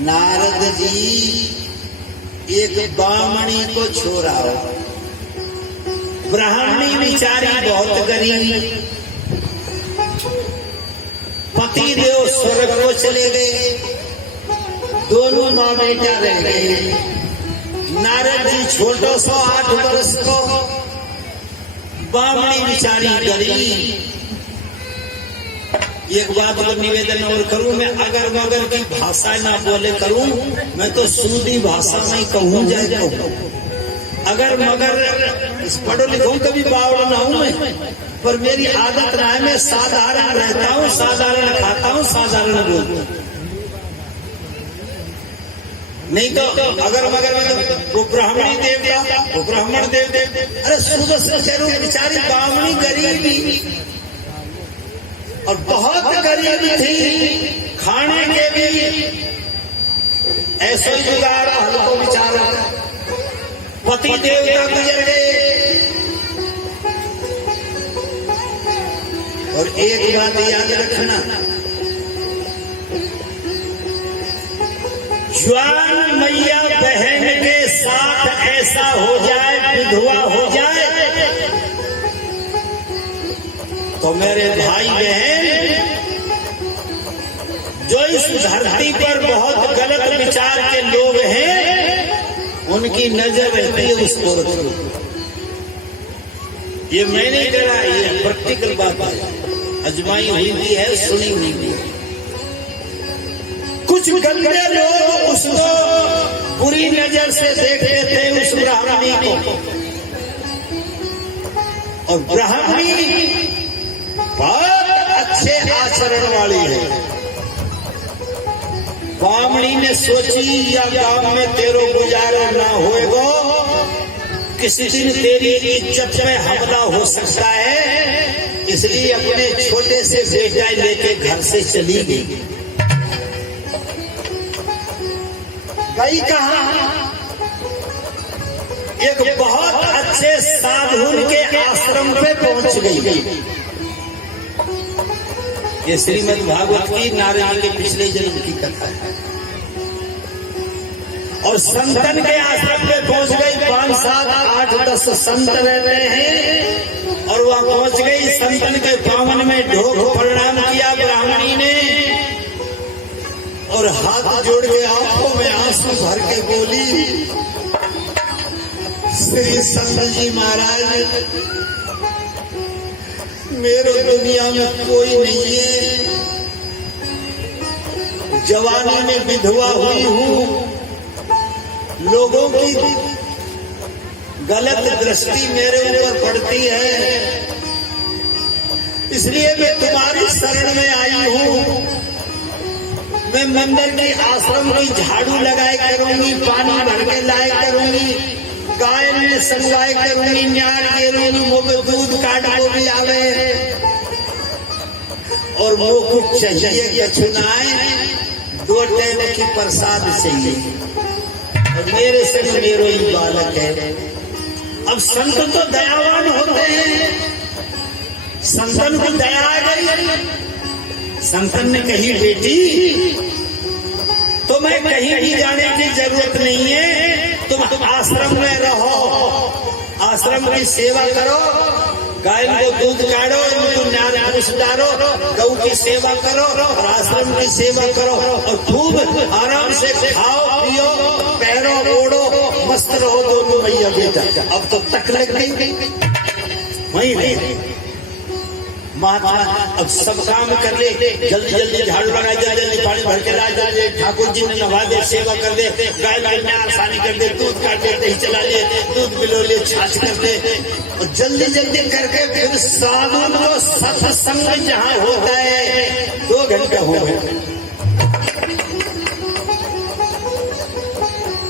नारद जी एक ब्राह्मणी को छोड़ा, ब्राह्मणी बेचारी बहुत गरीब, पति देव स्वर्ग को चले गए, दोनों माँ बेटा रह गए। नारद जी छोटो सो 8 वर्ष को, ब्राह्मणी बेचारी गरीब। एक बात और निवेदन और करूं, मैं अगर मगर की भाषा ना बोले करूं, मैं तो सूदी भाषा में कहूं जाए तो अगर मगर पढ़ो लिखूं कभी बावड़ ना हूं मैं, पर मेरी आदत ना है, मैं साधारण रहता हूं, साधारण खाता हूं, साधारण बोलता हूं। नहीं तो अगर मगर वो ब्राह्मणी देवता, वो ब्राह्मण देवता, अरे सुबह से करूं बेचारी ब्राह्मणी गरीबी और बहुत गरीबी थी, खाने के भी ऐसे ही जुगाड़ हमको बेचारा। पति देवता गुजर गए। और एक बात याद रखना, जवान मैया बहन के साथ ऐसा हो जाए, विधवा हो जाए, तो मेरे भाई बहन जो इस धरती पर बहुत गलत विचार के लोग हैं, उनकी नजर रहती है उसको। ये मैं नहीं कह रहा, ये प्रैक्टिकल बात है, अजमाई हुई भी है, सुनी हुई भी है। कुछ गंदे लोग उसको बुरी नजर से देखते थे, उस ब्राह्मणी को। और ब्राह्मणी बहुत अच्छे आचरण वाली है। ब्राह्मणी ने सोची, या गांव में तेरो गुजारा ना होएगो, किसी दिन तेरी इज्जत में हमला हो सकता है, इसलिए अपने छोटे से बेटा लेके घर से चली गई। गई कहां? एक बहुत अच्छे साधु के आश्रम पे पहुंच गई। ये श्रीमद् भागवत की नारायण के पिछले जन्म की कथा है। और संतन के आश्रम पे पहुंच गई। 5, 7, 8, 10 संत रह रहे हैं, और वह पहुंच गई। संतन के पावन में ढोक प्रणाम किया ब्राह्मणी ने, और हाथ जोड़ के आंखों में आंसू भर के बोली, श्री संत जी महाराज, मेरे दुनिया में कोई नहीं है, जवानी में विधवा हुई हूँ, लोगों की गलत दृष्टि मेरे ऊपर पड़ती है, इसलिए मैं तुम्हारी शरण में आई हूँ। मैं मंदिर की आश्रम की झाड़ू लगाए करूंगी, पानी भर के लाए करूंगी, गाय में संगवाए करूंगी, न्यार गेरूंगी, मुझे दूध काट को भी आवे, और वो कुछ चाहिए चुनाए, 2 टाइम की प्रसाद चाहिए, और मेरे से मेरो ही बालक है। अब संत तो दयावान होते हैं, संतन को दया आ गई। संतन ने कही, बेटी तुम्हें कहीं भी जाने की जरूरत नहीं है, तुम आश्रम में रहो, आश्रम की सेवा करो, गाय को दूध काटो, इनको नार घुस डालो, गऊ की सेवा करो, और आश्रम की सेवा करो, और खूब आराम से खाओ पियो, पहनो ओढ़ो, मस्त रहो दोनों भैया बेटा। अब तो तक लग गई वही नहीं महात्मा। अब सब काम कर ले, जल्दी जल्दी झाड़ू लगा दे, जल्दी पानी भर के ला दे, ठाकुर जी ने नवा दे, सेवा कर दे, गाय में आसानी कर दे, दूध काट दे, दही चला ले, दूध पिलो ले, छाछ कर दे, और जल्दी जल्दी करके फिर साधु को सत्संग जहाँ होता है 2 घंटे हो गए।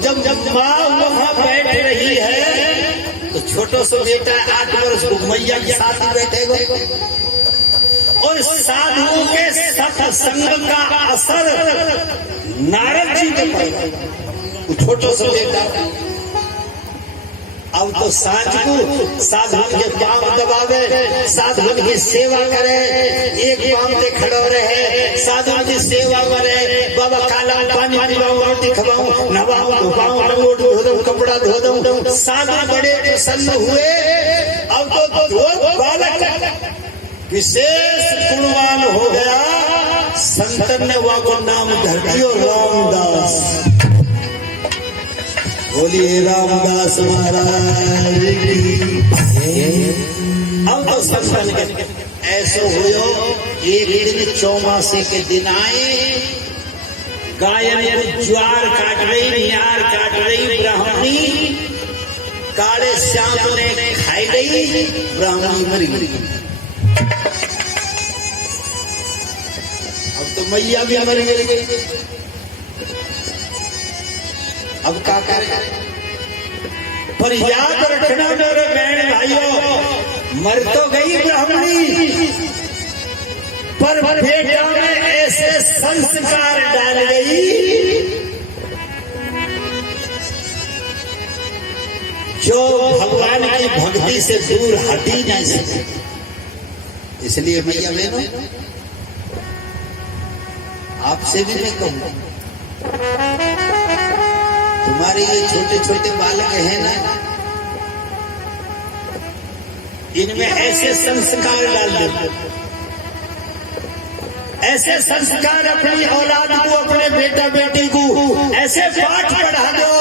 जब माँ वहाँ बैठ रही है, तो छोटो सा बेटा 8 वर्ष को मैया के साथ ही बैठेगा, और साधुओं के सत्संग का असर नारद जी के पर, छोटो सा बेटा अब तो सांझ को साधुन के पांव दबावे, साधुन की सेवा करे, एक पांव पे खड़ो रहे, साधुन की सेवा करे, बाबा काला पानी पिलाऊं, रोटी खवाऊं, नवाऊं, धोपाऊं, लंगोट धो दूं, कपड़ा धो दूं। साधु बड़े प्रसन्न हुए। अब तो दो बालक विशेष गुणवान हो गया। संतन ने वाको नाम धर दियो रामदास। बोलिए रामदास महाराज की। अब तो संतन के ऐसो हुयो। एक दिन चौमासे के दिन आए, गायन ज्वार काट रही, नियार काट रही ब्राह्मणी, काले श्याम ने खाई गई, ब्राह्मणी मर गई। अब तो मैया भी मर गई। अब क्या करें? पर याद रखना मेरे बहन भाइयों, मर तो गई ब्राह्मणी, पर बेटा में ऐसे संस्कार डाल गई जो भगवान की भक्ति से दूर हट ही नहीं सके। इसलिए भैया बहनों, आपसे भी मैं कहूँ, तुम्हारे ये छोटे छोटे बालक हैं ना, इनमें ऐसे संस्कार डाल दो, ऐसे संस्कार अपनी औलाद को, अपने बेटा बेटी को ऐसे पाठ पढ़ा दो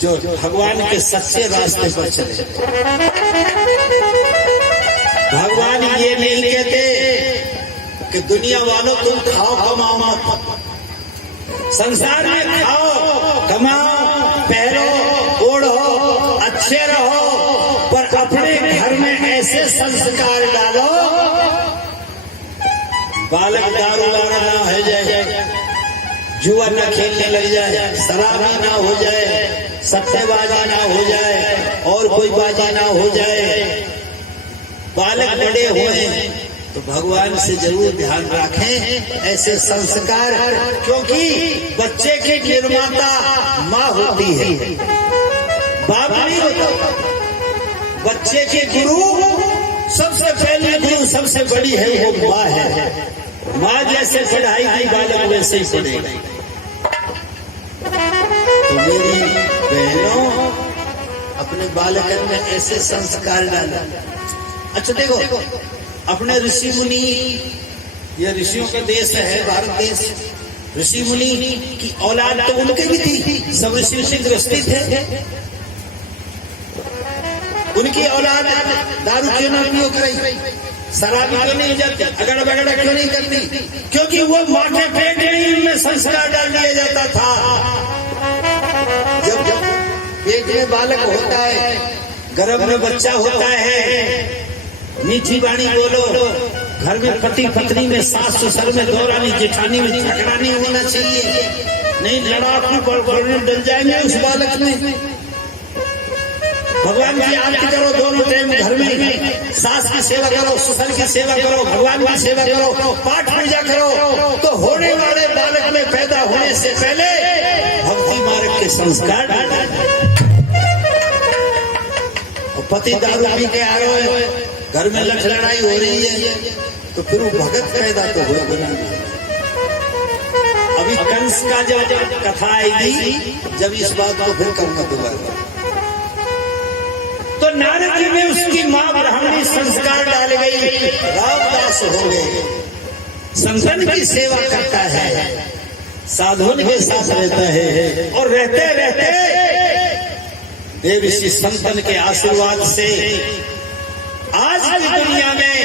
जो भगवान के सच्चे रास्ते पर चले। भगवान ये नहीं कहते कि दुनिया वालों तुम खाओ कमाओ मत, संसार में खाओ कमाओ, पहनो ओढ़ो, अच्छे रहो, पर अपने घर में ऐसे संस्कार डालो बालक दारू वाला ना हो जाए, जुआ न खेलने लग जाए, शराबी ना हो जाए, सट्टेबाजी ना हो जाए, और कोई बाजी ना हो जाए। बालक बड़े हुए तो भगवान से जरूर ध्यान रखें ऐसे संस्कार, क्योंकि बच्चे की निर्माता माँ होती है, बाप नहीं होता। बच्चे के गुरु, सबसे पहले गुरु सबसे बड़ी है वो माँ है। माँ जैसे पढ़ाई की बालक वैसे ही पढ़ेगा। तो मेरी बहनों, अपने बालक में ऐसे संस्कार डाला। अच्छा देखो, अपने ऋषि मुनि, ये ऋषियों का देश है भारत देश, ऋषि मुनि की औलाद तो उनके भी थी, सब ऋषि गृहस्थी थे। उनकी औलाद दारू क्यों ना पियो करे, शराबी क्यों नहीं जाती, अगड़ बगड़ क्यों नहीं करती? क्योंकि वो माँ के पेट में उनमें संस्कार डाल दिया जाता था। जब जब पेट में बालक होता है, गर्भ में बच्चा होता है, मीठी वाणी बोलो, घर में पति पत्नी में, सास ससुर में, दौरानी जेठानी में झगड़ा नहीं होना चाहिए, नहीं लड़ाकू बड़बड़ने डल जाएंगे उस बालक में। भगवान की आरती करो दोनों टाइम घर में, सास की सेवा करो, ससुर की सेवा करो, भगवान की सेवा करो, पाठ पूजा करो, तो होने वाले बालक में पैदा होने से पहले भक्ति मार्ग के संस्कार डाल। पति दारू पी के आ गए, घर में लड़ाई हो रही है, तो फिर वो भगत पैदा तो हो बना। अभी कंस का जब कथा आएगी, जब इस बात को फिर करना दोबारा, तो नारद जी में उसकी माँ ब्राह्मणी संस्कार डाल गई, रामदास हो गए, संतन की सेवा करता है, साधुन के साथ रहता है, और रहते रहते देव ऋषि संतन के आशीर्वाद से आज की दुनिया में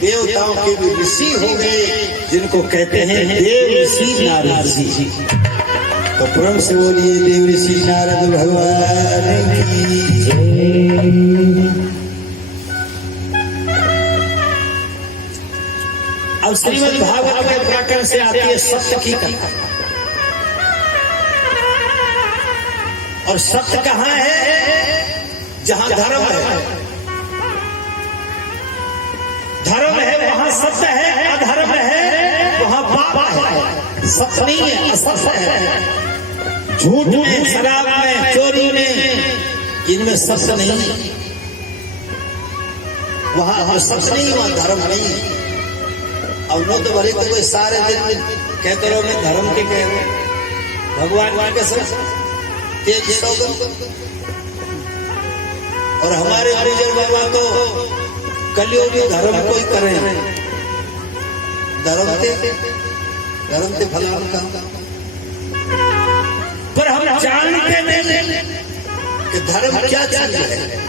देवताओं के भी ऋषि हो गए, जिनको कहते हैं देव ऋषि नारद जी। तो प्रेम से बोलिए देव ऋषि नारद भगवान की जय। अब श्रीमद् भागवत के प्रकरण से आती है सत्य की कथा। और सत्य कहाँ है? जहाँ धर्म है, धर्म है वहाँ सत्य है, अधर्म है वहाँ पाप है। सत्य नहीं है, असत्य है। झूठ में, शराब में, चोरी में, इनमें सत्य नहीं, वहां सत्य नहीं, वहां धर्म नहीं। अब नो तो भले तो कोई सारे दिन में कहते रहो मैं धर्म के कह रहे, भगवान के सब तेज स्लोगन। और हमारे गुजर बाबा तो कलियुगी धर्म को ही करे, धर्म से फलान का। पर हम जानते नहीं कि धर्म क्या चीज है।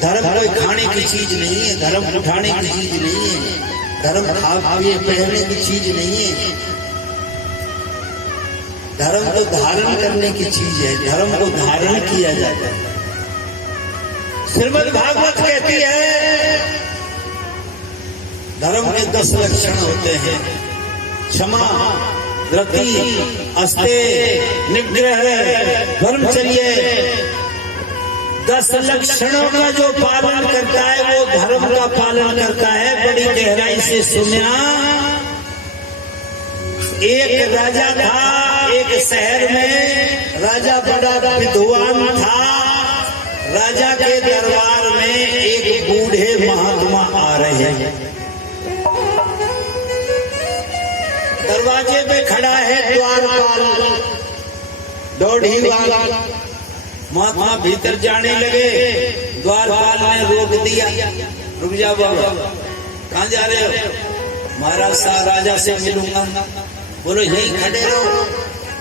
धर्म कोई खाने की चीज नहीं है, धर्म उठाने की चीज नहीं है, धर्म खाने पहनने की चीज नहीं है। धर्म को धारण करने की चीज है, धर्म को धारण किया जाता है। श्रीमद् भागवत कहती है धर्म के 10 लक्षण होते हैं, क्षमा, रति, अस्तेय, निग्रह, ब्रह्मचर्य। 10 लक्षणों का जो पालन करता है वो धर्म का पालन करता है। बड़ी गहराई से सुना। एक राजा था, एक शहर में राजा बड़ा विद्वान था। राजा के दरबार में एक बूढ़े महात्मा आ रहे हैं। दरवाजे पे खड़ा है द्वारपाल, दौड़ीवाल। महात्मा भीतर जाने लगे, द्वारपाल ने रोक दिया, रुक जा बाबा, कहाँ जा रहे हो? महाराज साहब राजा से मिलूंगा। बोलो यही खड़े रहो,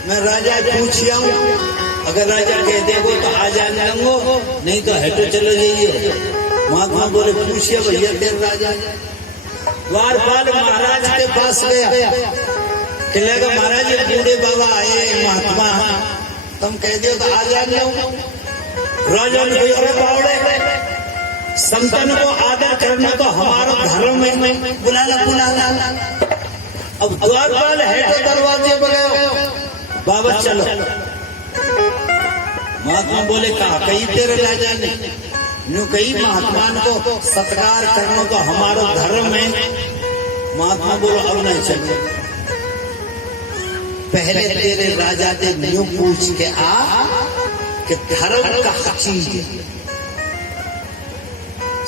मैं राजा पूछिया हूँ, अगर राजा कह देगो तो आ जाने लगो, नहीं तो हटो चलो जाइए। महात्मा बोले पूछिए भैया तेरे राजा। द्वारपाल महाराज के पास गया, कहलेगा महाराज ये बूढ़े बाबा आए महात्मा, तुम कह दो तो आ जाने लगो। राजा ने कहा अरे बावड़े, संतन को आदर करना तो हमारा धर्म है, बुलाना। अब द्वारपाल है तो दरवाजे पर गए, बाबा चलो। महात्मा बोले कहा कही तेरे राजा ने न्यू कही महात्मा को सत्कार करना तो हमारा धर्म है। महात्मा बोलो अब नहीं चलो, पहले तेरे राजा ने न्यू पूछ के आ कि धर्म का चीज है।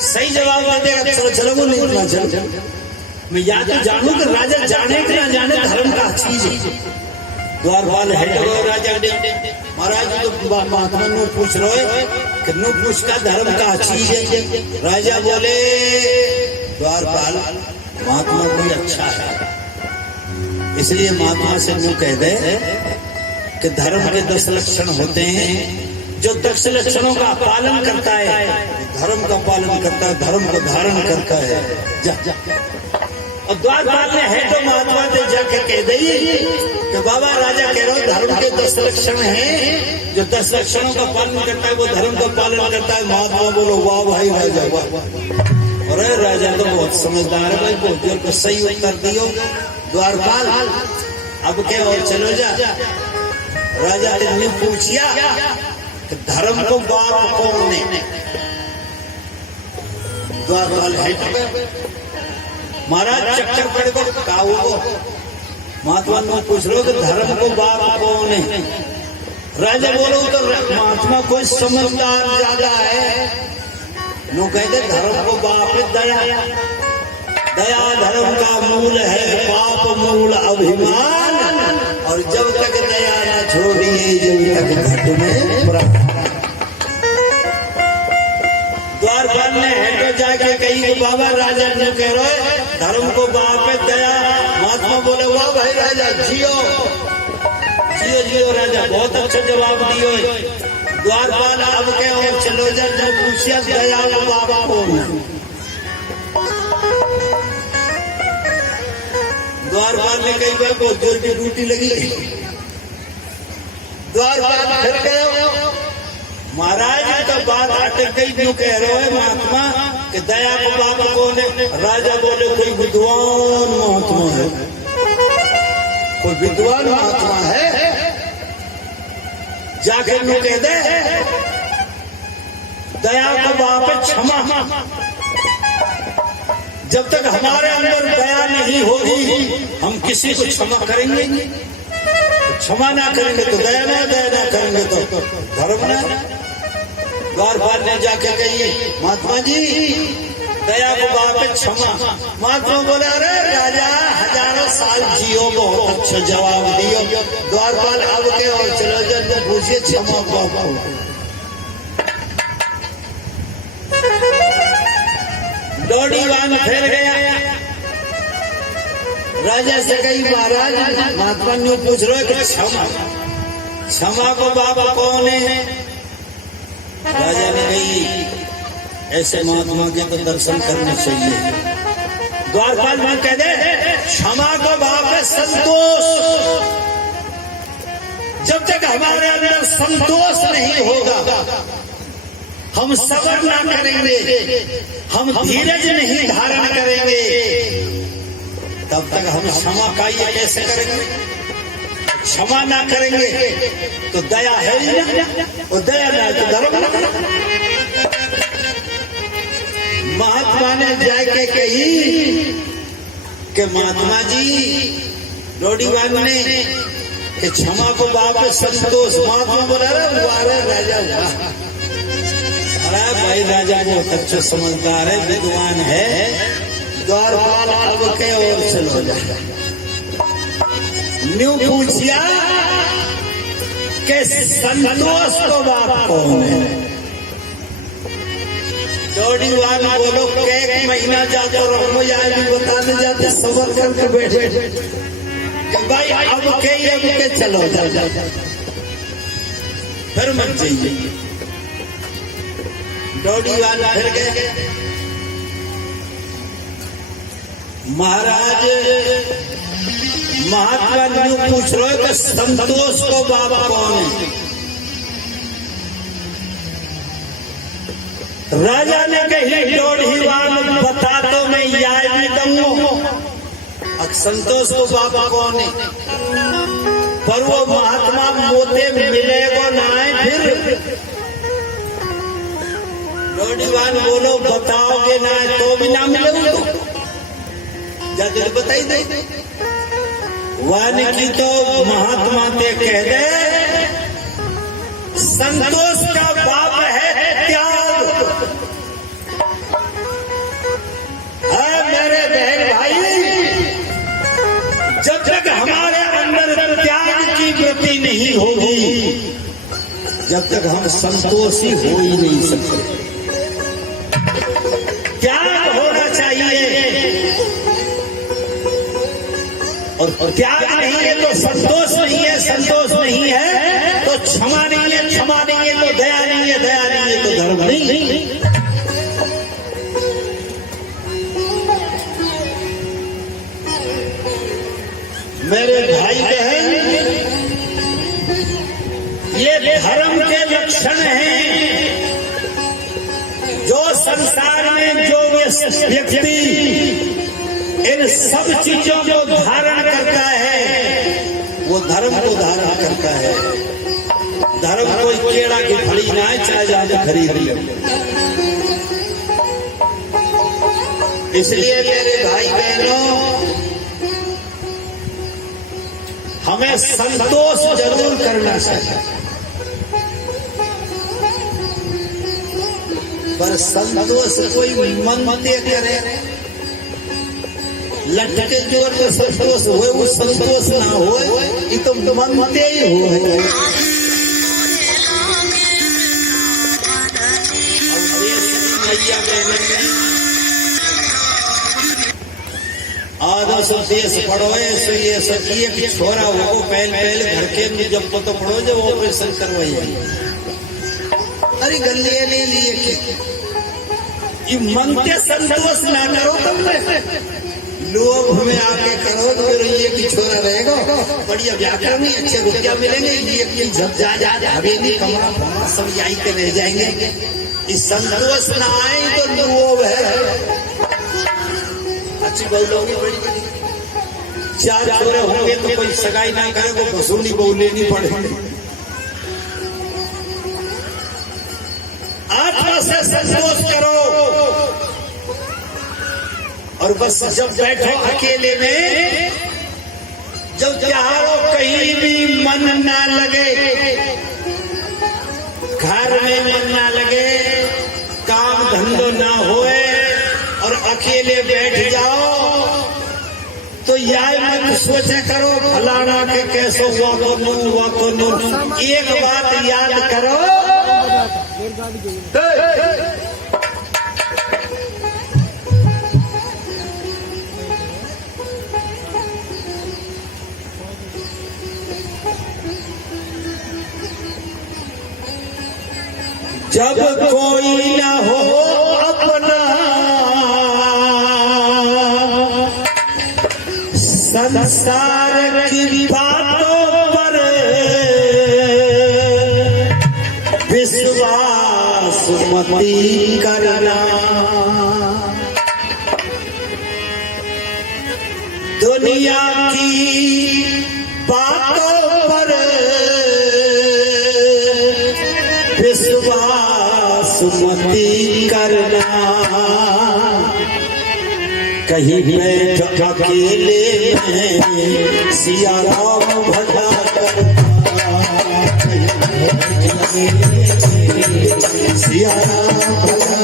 सही जवाब दे देगा चलो चलो, वो नहीं ना चलो। मैं या तो जानू कि राजा जाने कि ना जाने धर्म का चीज है। द्वारपाल है राजा ने महाराज तो महात्मा नु पूछ रहे कि नु पूछ का धर्म का चीज है। राजा बोले द्वारपाल महात्मा कोई अच्छा है, इसलिए महात्मा से नु कह दे कि धर्म के 10 लक्षण होते हैं। जो 10 लक्षणों का पालन करता है धर्म का पालन करता है, धर्म को धारण करता है। जा और द्वारपाल ने है तो महात्मा से जाके कह दी कि बाबा राजा कह रहा हूँ धर्म के 10 लक्षण हैं, जो 10 लक्षणों का पालन करता है वो धर्म का पालन करता है। महात्मा बोलो वाह भाई राजा वाह। अरे राजा तो बहुत समझदार है भाई, बहुत देर को सही उत्तर दियो। द्वारपाल अब क्या और चलो जा। राजा ने पूछिया कि धर्म को बाप कौन है? द्वारपाल है महाराज चक्कर पड़े को काऊ को। महात्मा ने पूछ लो कि धर्म को बाप कौन है? राजा बोलो तो महात्मा कोई समझदार ज्यादा है, नो कहते धर्म को बाप दया। दया धर्म का मूल है, पाप मूल अभिमान। और जब तक दया न छोड़िए जब तक घट में द्वारपाल ने है तो जाके कही कि बाबा राजा ने कह रहे धर्म को बाप दया। महात्मा बोले वाह भाई राजा जियो जियो जियो राजा, बहुत अच्छा जवाब दियो। द्वारपाल अब क्या और चलो जा पूछिया दया को बाप कौन? द्वारपाल ने कही भाई बहुत जोर की ड्यूटी लगी। द्वारपाल फिर गए, महाराज तो बात अटक गई, क्यों कह रहे हो महात्मा कि दया को बाप कौन है? राजा बोले कोई विद्वान महात्मा है, कोई विद्वान महात्मा है, जाके न्यू कह दे दया को बाप क्षमा। जब तक हमारे अंदर दया नहीं होगी हम किसी को क्षमा करेंगे? क्षमा ना करेंगे तो दया ना करेंगे तो धर्म ना। द्वारपाल ने जाके कही महात्मा जी दया को बाप क्षमा। महात्मा बोले अरे राजा हजारों साल जियो, बहुत अच्छा जवाब दियो। द्वारपाल अब के और चलो जब पूछिए क्षमा बाप को। डोडीवान फिर गया राजा से कही महाराज महात्मा न्यू पूछ रहे कि क्षमा क्षमा को बाबा कौन है? राजा ने कही ऐसे महात्मा के तो दर्शन करने चाहिए। द्वारपाल में कह दे क्षमा को बाप है संतोष। जब तक हमारे अंदर संतोष नहीं होगा, हम सब्र ना करेंगे, हम धीरज नहीं धारण करेंगे, तब तक हम क्षमा का ये कैसे करेंगे? क्षमा ना करेंगे तो दया है ही ना, और दया ना तो धर्म। महात्मा ने जाके कही कि महात्मा जी डोडीवान ने कि क्षमा को बाप संतोष। महात्मा बोला अरे राजा वाह, अरे भाई राजा बहुत अच्छा समझदार है, विद्वान है। द्वारपाल अब के और चलो जाए न्यू पूछिया कि संतोष को बाप कौन है? डोडीवान बोलो एक महीना जाते और हम यहाँ भी बताने जाते सबर करके बैठे कि भाई अब के चलो जा फिर मत जाइए। डोडीवान फिर गए महाराज महात्मा न्यू पूछ रहे कि संतोष को बाबा कौन है? राजा ने कही डोडीवान बता तो मैं याद भी दूंगा संतोष को बाबा कौन है, पर वो महात्मा मोते मिलेगा ना है। फिर डोडीवान बोलो बताओगे ना तो भी ना मिले जल्दी बताई दे। वान की तो महात्मा ते कह दे संतोष का बाप है त्याग। है मेरे बहन भाई, जब तक हमारे अंदर त्याग की वृत्ति नहीं होगी, जब तक हम संतोषी हो ही नहीं सकते। त्याग होना चाहिए, और त्याग नहीं है तो संतोष नहीं है, संतोष नहीं है तो क्षमा नहीं है, क्षमा नहीं है तो दया नहीं है, दया नहीं है तो धर्म नहीं। मेरे भाई बहन, ये धर्म के लक्षण हैं जो संसार में जो व्यक्ति इन सब चीजों को धारण करता है वो धर्म को धारण करता है। धर्म कोई केड़ा की फली ना है, चाहे ज्यादा खरीद लो। इसलिए मेरे भाई बहनों, हमें संतोष जरूर करना चाहिए, पर संतोष कोई मनते करे लटके जोर में संतोष हो, वो संतोष ना हो, ये तो मनते ही हो। आधा सब देश पढ़ो सो ये सकी कि छोरा वो पहले घर के जब तो पढ़ो जब ऑपरेशन करवाइए। अरे गले नहीं लिए कि मनते संतोष ना करो तुम लोग में आके करो तो फिर ये की छोरा रहेगा, बढ़िया व्याकरण नहीं, अच्छे रुपया मिलेंगे, ये जब जा हवेली कमरा सब यहीं पे रह जाएंगे। इस संतोष ना आए तो लोभ है। अच्छी बहू बड़ी चार छोरे होंगे तो कोई सगाई ना करेगा, वसूली बहू लेनी पड़ेगी। आत्मा से संतोष करो, और बस जब बैठो अकेले में, जब चाहो कहीं भी मन ना लगे, घर में में मन ना लगे, काम धंधो ना होए और अकेले बैठ जाओ तो यार मत सोचे करो फलाना के कैसो हुआ को नू। एक बात याद करो, जब कोई ना हो अपना संसार की बातों पर विश्वास मत करना। दुनिया की बातों पर विश्वास मत करना। कहीं बैठ अकेले में सिया राम भजा करना। सिया राम भजा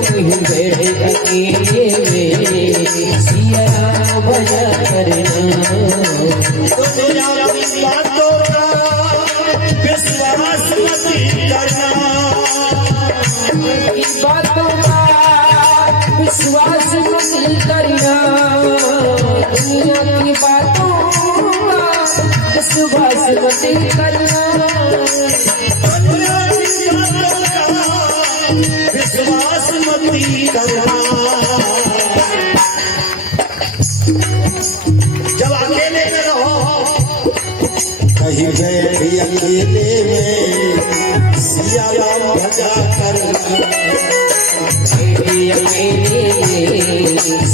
कहीं बैठ अकेले में सिया राम भजा करना। दुनिया की बातों का विश्वास मत करना। बातों का विश्वास मत करना। दुनिया की बातों का विश्वास मत करना। विश्वास मत करना। जब अकेले में रहो, कहीं बैठी अकेले में सिया राम भजा करना।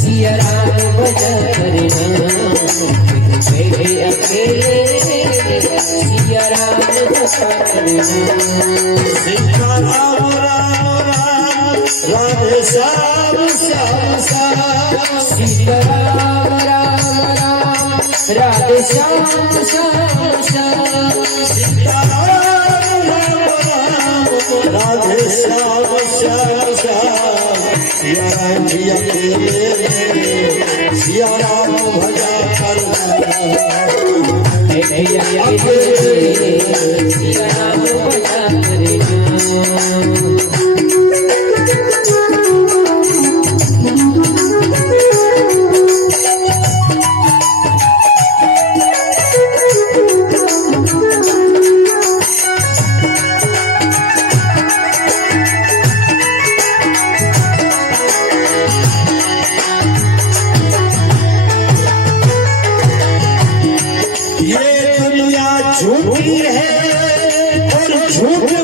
सिया राम भजा करना। अकेले सिया राम भजा करना। सीता राम राम राम राधे श्याम श्याम श्याम। सीता राम राम राम राधे श्याम श्याम श्याम। सीता राम राम राधे श्याम श्याम श्याम। सिया राम जी अकेले सिया राम भजा करना। सिया राम भजा करना। ये दुनिया झूठी है और झूठ